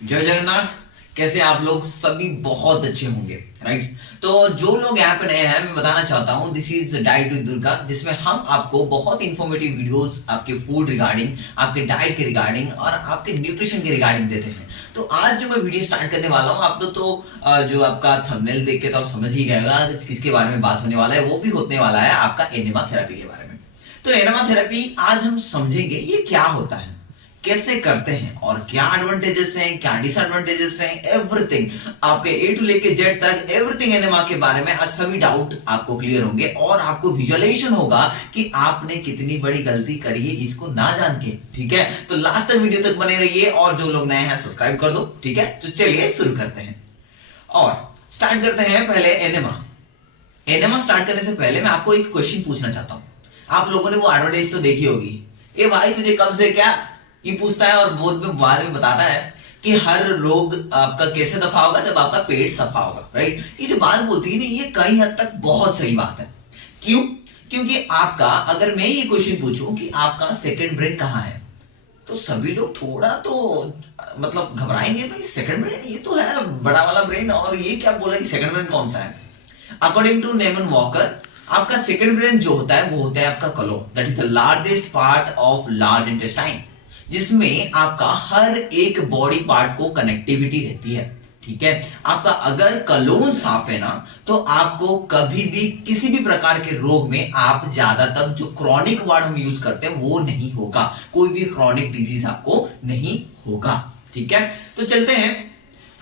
जय जगन्नाथ। कैसे आप लोग सभी बहुत अच्छे होंगे, राइट। तो जो लोग यहाँ पे नए हैं, मैं बताना चाहता हूँ this is diet with Durga, जिसमें हम आपको बहुत इंफॉर्मेटिव वीडियोस आपके फूड रिगार्डिंग, आपके डाइट के रिगार्डिंग और आपके न्यूट्रिशन के रिगार्डिंग देते हैं। तो आज जो मैं वीडियो स्टार्ट करने वाला हूँ, आप लोग तो जो आपका थंबनेल देख के तो आप समझ ही गए होगा किसके बारे में बात होने वाला है। वो भी होने वाला है आपका एनिमा थेरेपी के बारे में। तो एनिमा थेरेपी आज हम समझेंगे ये क्या होता है, कैसे करते हैं और क्या एडवांटेजेस हैं, क्या डिसएडवांटेजेस हैं, एवरीथिंग आपके ए टू लेके जेड तक एवरीथिंग एनिमा के बारे में आज सभी डाउट आपको क्लियर होंगे और आपको विजुअलाइजेशन होगा कि आपने कितनी बड़ी गलती करी है इसको ना जान के। ठीक है, तो लास्ट तक वीडियो तक बने रहिए और जो लोग नए हैं सब्सक्राइब कर दो। ठीक है, तो चलिए शुरू करते हैं और स्टार्ट करते हैं पहले एनिमा। एनिमा स्टार्ट करने से पहले मैं आपको एक क्वेश्चन पूछना चाहता हूं। आप लोगों ने वो एडवर्टाइज तो देखी होगी, ए भाई तुझे कब से क्या, ये पूछता है और बहुत में बाद में बताता है कि हर रोग आपका कैसे दफा होगा, जब आपका पेट सफा होगा, राइट। ये जो बात बोलती है ना, ये कई हद तक बहुत सही बात है। क्यों? क्योंकि आपका, अगर मैं ये क्वेश्चन पूछूं कि आपका सेकंड ब्रेन कहाँ है, तो सभी लोग थोड़ा तो मतलब घबराएंगे, भाई सेकंड ब्रेन ये तो है बड़ा वाला ब्रेन, और ये क्या बोला कि सेकंड ब्रेन कौन सा है। अकॉर्डिंग टू नेमन वॉकर, आपका सेकंड ब्रेन जो होता है वो होता है आपका colon, that is the largest part of large intestine, जिसमें आपका हर एक बॉडी पार्ट को कनेक्टिविटी रहती है। ठीक है, आपका अगर कलोन साफ है ना, तो आपको कभी भी किसी भी प्रकार के रोग में आप ज्यादा तक, जो क्रॉनिक वर्ड हम यूज करते हैं वो नहीं होगा, कोई भी क्रॉनिक डिजीज आपको नहीं होगा। ठीक है, तो चलते हैं,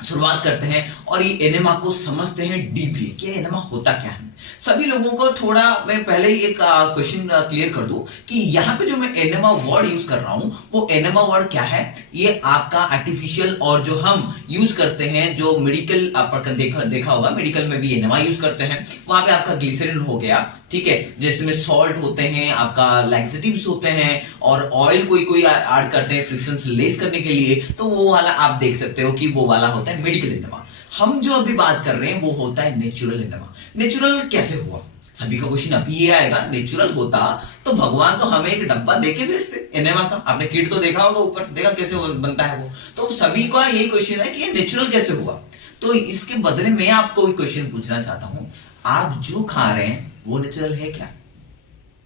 शुरुआत करते हैं और ये एनेमा को समझते हैं डीपली कि एनेमा होता क्या है। सभी लोगों को थोड़ा मैं पहले ही एक क्वेश्चन क्लियर कर दूं कि यहाँ पे जो मैं एनेमा वर्ड यूज कर रहा हूं, वो एनेमा वर्ड क्या है, ये आपका आर्टिफिशियल, और जो हम यूज करते हैं, जो मेडिकल आपका देखा होगा, मेडिकल में भी एनेमा यूज करते हैं, वहां पे आपका ग्लिसरीन हो गया, ठीक है, जिसमें सॉल्ट होते हैं, आपका लैक्सेटिव्स होते हैं और ऑयल कोई कोई ऐड करते हैं फ्रिक्शन लेस करने के लिए, तो वो वाला आप देख सकते हो कि वो वाला होता है मेडिकल एनेमा। हम जो अभी बात कर रहे हैं वो होता है नेचुरल एनेमा। नेचुरल कैसे हुआ, सभी का क्वेश्चन अभी ये आएगा। नेचुरल होता तो भगवान तो हमें एक डब्बा देके भेजते एनेमा का, आपने किट तो देखा होगा, ऊपर देखा कैसे बनता है वो, तो सभी का यही क्वेश्चन है कि ये नेचुरल कैसे हुआ। तो इसके बदले में आपको क्वेश्चन पूछना चाहता हूं, आप जो खा रहे हैं वो नेचुरल है क्या?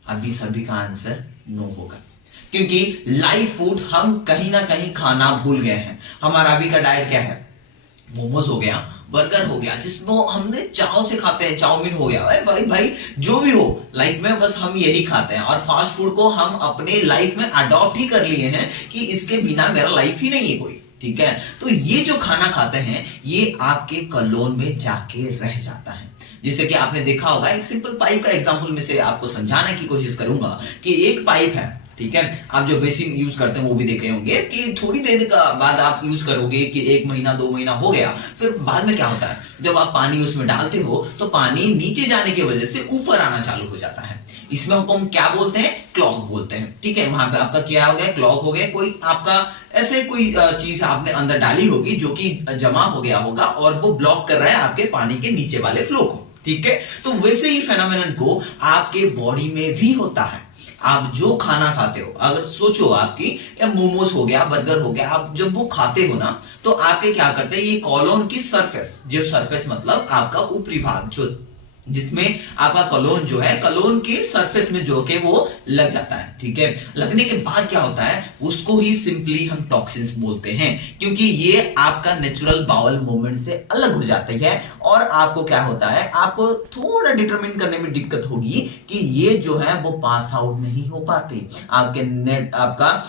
अभी सभी का आंसर नो होगा, क्योंकि लाइव फूड हम कहीं ना कहीं खाना भूल गए हैं। हमारा अभी का डाइट क्या है, मोमोज हो गया, बर्गर हो गया, जिसको हमने चाव से खाते हैं, चाउमीन हो गया, भाई भाई जो भी हो लाइफ में बस हम यही खाते हैं, और फास्ट फूड को हम अपने लाइफ में अडॉप्ट ही कर लिए हैं कि इसके बिना मेरा लाइफ ही नहीं है कोई। ठीक है, तो ये जो खाना खाते हैं ये आपके कलोन में जाके रह जाता है। जिसे कि आपने देखा होगा, एक सिंपल पाइप का एग्जांपल में से आपको समझाने की कोशिश करूंगा कि एक पाइप है, ठीक है, आप जो बेसिन यूज करते हैं वो भी देखे होंगे कि थोड़ी देर का बाद आप यूज करोगे कि 1 महीना 2 महीना हो गया, फिर बाद में क्या होता है, जब आप पानी उसमें डालते हो तो पानी नीचे जाने की वजह से ऊपर आना चालू हो जाता है। इसमें हम क्या बोलते हैं, क्लॉग बोलते हैं। ठीक है, वहां पे आपका क्या हो गया, क्लॉग हो गया, कोई आपका ऐसे कोई चीज आपने अंदर डाली होगी जो कि जमा हो गया होगा और वो ब्लॉक कर रहा है आपके पानी के नीचे वाले फ्लो को। ठीक है, तो वैसे ही फेनोमेनन को आपके बॉडी में भी होता है। आप जो खाना खाते हो, अगर सोचो आपकी या मोमोज हो गया, बर्गर हो गया, आप जब वो खाते हो ना, तो आपके क्या करते हैं, ये कॉलोन की सरफेस, जो सरफेस मतलब आपका ऊपरी भाग, जो जिसमें आपका कलोन जो है, कलोन के सरफेस में जो के वो लग जाता है। ठीक है, लगने के बाद क्या होता है, उसको ही सिंपली हम टॉक्सिन्स बोलते हैं, क्योंकि ये आपका नेचुरल बाउल मूवमेंट से अलग हो जाती है और आपको क्या होता है, आपको थोड़ा डिटरमिन करने में दिक्कत होगी कि ये जो है वो पास आउट नहीं हो पाते। आपके नेट आपका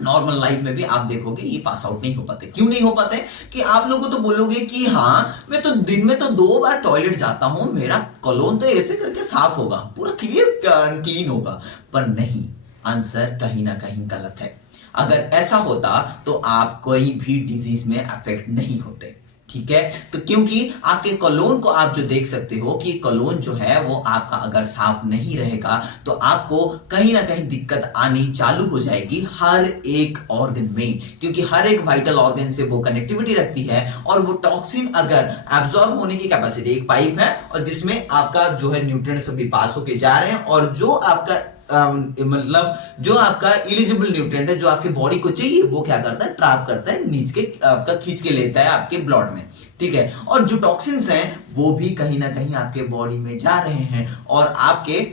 नॉर्मल लाइफ में भी आप देखोगे ये पास आउट नहीं हो पाते। क्यों नहीं हो पाते कि आप लोगों तो बोलोगे कि हाँ मैं तो दिन में तो 2 बार टॉयलेट जाता हूं, मेरा कॉलोन तो ऐसे करके साफ होगा, पूरा क्लीन होगा, पर नहीं, आंसर कहीं ना कहीं गलत है। अगर ऐसा होता तो आप कोई भी डिजीज में अफेक्ट नहीं होते। ठीक है, तो क्योंकि आपके कलोन को आप जो देख सकते हो कि कलोन जो है वो आपका अगर साफ नहीं रहेगा तो आपको कहीं ना कहीं दिक्कत आनी चालू हो जाएगी हर एक ऑर्गन में, क्योंकि हर एक वाइटल ऑर्गन से वो कनेक्टिविटी रखती है और वो टॉक्सिन अगर एब्जॉर्ब होने की कैपेसिटी, एक पाइप है और जिसमें आपका जो है न्यूट्रिएंट्स सभी पास होके जा रहे हैं और जो आपका मतलब जो आपका इलिजिबल न्यूट्रिएंट है जो आपके बॉडी को चाहिए वो क्या करता है, ट्रैप करता है, नीच के आपका खींच के लेता है आपके ब्लड में, ठीक है। और जो टॉक्सिन्स हैं वो भी कहीं ना कहीं आपके बॉडी में जा रहे हैं और आपके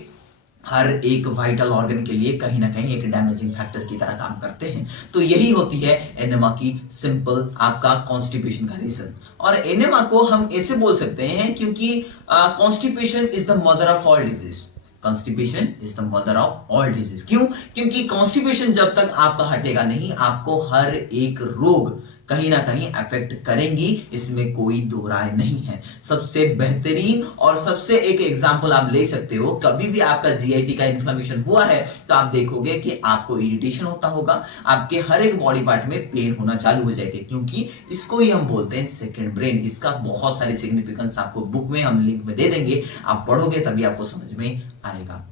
हर एक वाइटल ऑर्गन के लिए कहीं ना कहीं एक डैमेजिंग फैक्टर की तरह काम करते हैं। तो यही होती है एनेमा की सिंपल आपका कॉन्स्टिपेशन का रीजन। और एनेमा को हम ऐसे बोल सकते हैं क्योंकि constipation is the mother of all disease. Constipation is the mother of all disease. क्यों? क्योंकि कॉन्स्टिपेशन जब तक आपका हटेगा नहीं, आपको हर एक रोग कहीं ना कहीं अफेक्ट करेंगी, इसमें कोई दो राय नहीं है। सबसे बेहतरीन और सबसे एक एग्जांपल आप ले सकते हो, कभी भी आपका जीआईटी का इन्फ्लेमेशन हुआ है तो आप देखोगे कि आपको इरिटेशन होता होगा, आपके हर एक बॉडी पार्ट में पेन होना चालू हो जाएगा, क्योंकि इसको ही हम बोलते हैं सेकंड ब्रेन। इसका बहुत सारी सिग्निफिकेंस आपको बुक में हम लिंक में दे देंगे, आप पढ़ोगे तभी आपको समझ में आएगा।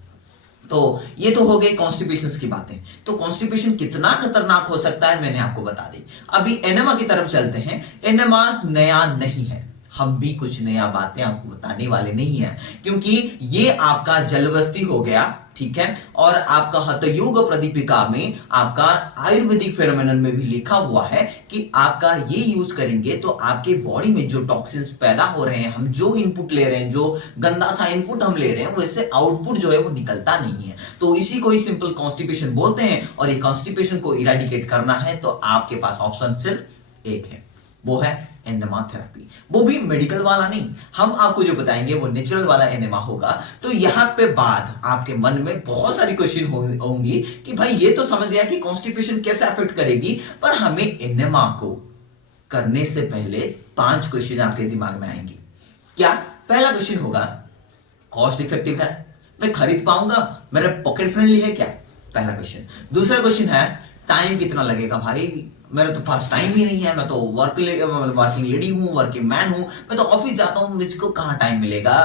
तो ये तो हो गई कॉन्स्टिपेशन की बातें। तो कॉन्स्टिपेशन कितना खतरनाक हो सकता है मैंने आपको बता दी। अभी एनेमा की तरफ चलते हैं। एनेमा नया नहीं है, हम भी कुछ नया बातें आपको बताने वाले नहीं है, क्योंकि ये आपका जलवस्ती हो गया, ठीक है। और आपका हतयोग प्रदीपिका में आपका आयुर्वेदिक फेनोमेनन में भी लिखा हुआ है कि आपका ये यूज करेंगे तो आपके बॉडी में जो टॉक्सिन्स पैदा हो रहे हैं, हम जो इनपुट ले रहे हैं, जो गंदा सा इनपुट हम ले रहे हैं, वैसे आउटपुट जो है वो निकलता नहीं है। तो इसी को ही सिंपल कॉन्स्टिपेशन बोलते हैं। और ये कॉन्स्टिपेशन को इरेडिकेट करना है तो आपके पास ऑप्शन सिर्फ एक है, वो है एनेमा थेरेपी। वो भी मेडिकल वाला नहीं, हम आपको जो बताएंगे वो नेचुरल वाला एनेमा होगा। तो यहां पे बाद आपके मन में बहुत सारी क्वेश्चन होंगी कि भाई ये तो समझ गया कि कॉन्स्टिपेशन कैसे अफेक्ट करेगी, पर हमें एनेमा को करने से पहले 5 क्वेश्चन आपके दिमाग में आएंगे। क्या? पहला क्वेश्चन होगा, कॉस्ट इफेक्टिव है, मैं खरीद पाऊंगा, मेरा पॉकेट फ्रेंडली है क्या? पहला क्वेश्चन। दूसरा क्वेश्चन है, टाइम कितना लगेगा भाई, मेरे तो पास टाइम ही नहीं है, मैं तो वर्किंग लेडी हूं, वर्किंग मैन हूं, मैं तो ऑफिस जाता हूं, मुझको कहां टाइम मिलेगा?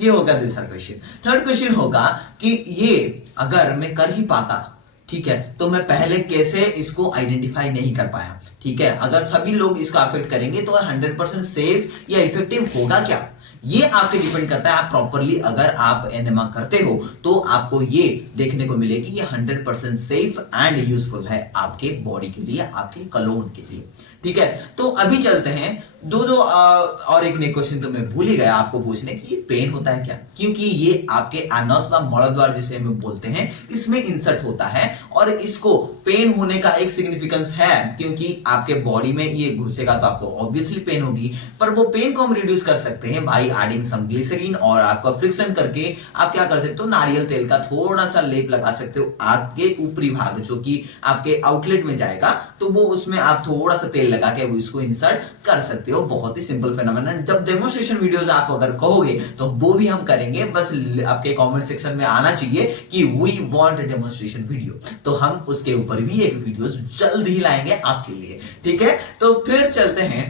ये होगा दूसरा क्वेश्चन। थर्ड क्वेश्चन होगा कि ये अगर मैं कर ही पाता, ठीक है, तो मैं पहले कैसे इसको आइडेंटिफाई नहीं कर पाया, ठीक है। अगर सभी लोग इसको अफेक्ट करेंगे तो 100% सेफ या इफेक्टिव होगा क्या? ये आप पे डिपेंड करता है। आप प्रॉपरली अगर आप एनेमा करते हो तो आपको ये देखने को मिलेगी ये 100% सेफ एंड यूजफुल है आपके बॉडी के लिए, आपके कलोन के लिए, ठीक है। तो अभी चलते हैं दो और एक क्वेश्चन तो मैं भूल ही गया आपको पूछने की, ये पेन होता है क्या? क्योंकि ये आपके एनस व मलद्वार जिसे हम बोलते हैं, इसमें इंसर्ट होता है और इसको पेन होने का एक सिग्निफिकेंस है, क्योंकि आपके बॉडी में ये घुसेगा तो आपको ऑब्वियसली पेन होगी। पर वो पेन को हम रिड्यूस कर सकते हैं बाई एडिंग सम ग्लिसरीन, और आपका फ्रिक्शन करके आप क्या कर सकते हो, नारियल तेल का थोड़ा सा लेप लगा सकते हो आपके ऊपरी भाग जो कि आपके आउटलेट में जाएगा, तो वो उसमें आप थोड़ा सा तेल लगा के वो इसको इंसर्ट कर सकते हो। बहुत ही सिंपल फेनोमेनन। जब डेमोन्स्ट्रेशन वीडियोस आप अगर कहोगे तो वो भी हम करेंगे, बस आपके कमेंट सेक्शन में आना चाहिए कि वी वांट डेमोन्स्ट्रेशन वीडियो, तो हम उसके ऊपर भी एक वीडियोस जल्द ही लाएंगे आपके लिए, ठीक है। तो फिर चलते हैं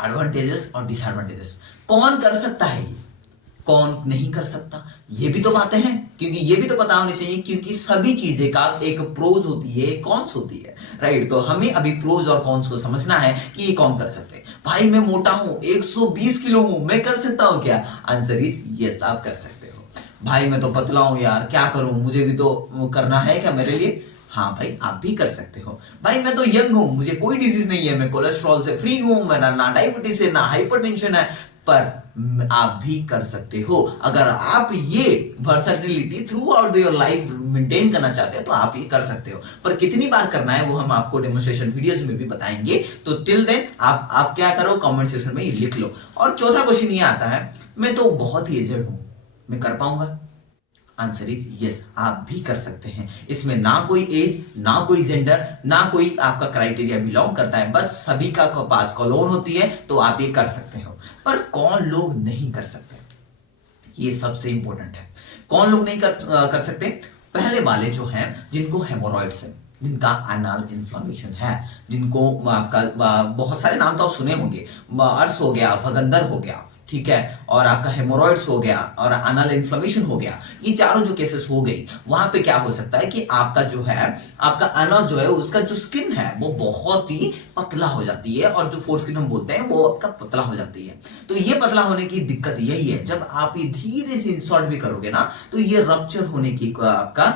एडवांटेजेस और डिसएडवांटेजेस। कौन कर सकता है ये, कौन नहीं कर सकता, ये भी तो बातें हैं, क्योंकि ये भी तो पता होनी चाहिए, क्योंकि सभी चीजें का एक प्रोज होती है, एक कॉन्स होती है, राइट। तो हमें अभी प्रोज और कॉन्स को समझना है कि ये कौन कर सकते हैं। भाई मैं मोटा हूं, 120 किलो हूं, मैं कर सकता हूं क्या? आंसर इज यस, आप कर सकते हो। भाई मैं तो पतला हूं यार, क्या करूं, मुझे भी तो करना है क्या मेरे लिए? हाँ भाई, आप भी कर सकते हो। भाई मैं तो यंग हूं, मुझे कोई डिजीज नहीं है, मैं कोलेस्ट्रॉल से फ्री हूं, मेरा ना डायबिटीज है, ना हाइपरटेंशन है, पर आप भी कर सकते हो। अगर आप ये versatility through out your life maintain करना चाहते हो तो आप ये कर सकते हो, पर कितनी बार करना है वो हम आपको डेमोन्स्ट्रेशन वीडियोस में भी बताएंगे। तो टिल देन आप क्या करो, कमेंट सेक्शन में ये लिख लो। और चौथा क्वेश्चन ये आता है, मैं तो बहुत ही एजेड हूं, मैं कर पाऊंगा? आंसर इज यस, आप भी कर सकते हैं। इसमें ना कोई एज, ना कोई जेंडर, ना कोई आपका क्राइटेरिया बिलोंग करता है, बस सभी का पास कॉलोन होती है, तो आप ये कर सकते हो। पर कौन लोग नहीं कर सकते, ये सबसे इंपॉर्टेंट है। कौन लोग नहीं कर सकते? पहले वाले जो हैं जिनको हेमोरॉइड्स है, जिनका एनाल इन्फ्लेमेशन है, जिनको आपका बहुत सारे नाम तो आप सुने होंगे, अर्श हो गया, भगंदर हो गया, ठीक है, और आपका हेमोरॉइड्स हो गया और अनल इन्फ्लेमेशन हो गया, ये चारों जो केसेस हो गई, वहां पे क्या हो सकता है कि आपका जो है, आपका अनस जो है, उसका जो स्किन है वो बहुत ही पतला हो जाती है, और जो फोर स्किन हम बोलते हैं वो आपका पतला हो जाती है। तो ये पतला होने की दिक्कत यही है, जब आप ये धीरे से इंसर्ट भी करोगे ना, तो ये रप्चर होने की आपका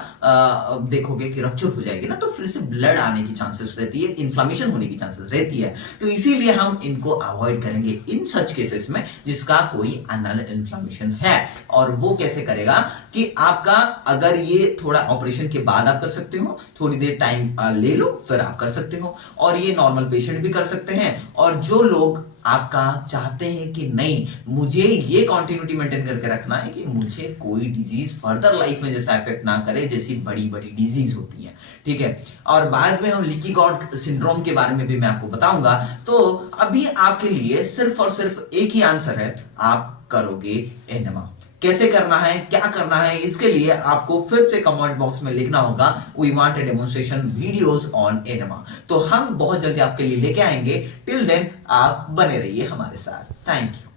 देखोगे कि रप्चर हो जाएगी ना, तो फिर से ब्लड आने की चांसेस रहती है, इन्फ्लेमेशन होने की चांसेस रहती है। तो इसीलिए हम इनको अवॉइड करेंगे इन सच केसेस में जिसका कोई अनल इन्फ्लेमेशन है। और वो कैसे करेगा कि आपका, अगर ये थोड़ा ऑपरेशन के बाद आप कर सकते हो, थोड़ी देर टाइम ले लो फिर आप कर सकते हो, और ये नॉर्मल पेशेंट भी कर सकते हैं। और जो लोग आपका चाहते हैं कि नहीं, मुझे ये कॉन्टिन्यूटी मेंटेन करके रखना है कि मुझे कोई डिजीज फर्दर लाइफ में जैसा इफेक्ट ना करे जैसी बड़ी बड़ी डिजीज होती है, ठीक है। और बाद में हम लीकी गॉट सिंड्रोम के बारे में भी मैं आपको बताऊंगा। तो अभी आपके लिए सिर्फ और सिर्फ एक ही आंसर है, आप करोगे एनेमा। कैसे करना है, क्या करना है, इसके लिए आपको फिर से कमेंट बॉक्स में लिखना होगा we want a demonstration videos on enema. तो हम बहुत जल्दी आपके लिए लेके आएंगे। टिल देन आप बने रहिए हमारे साथ। Thank you.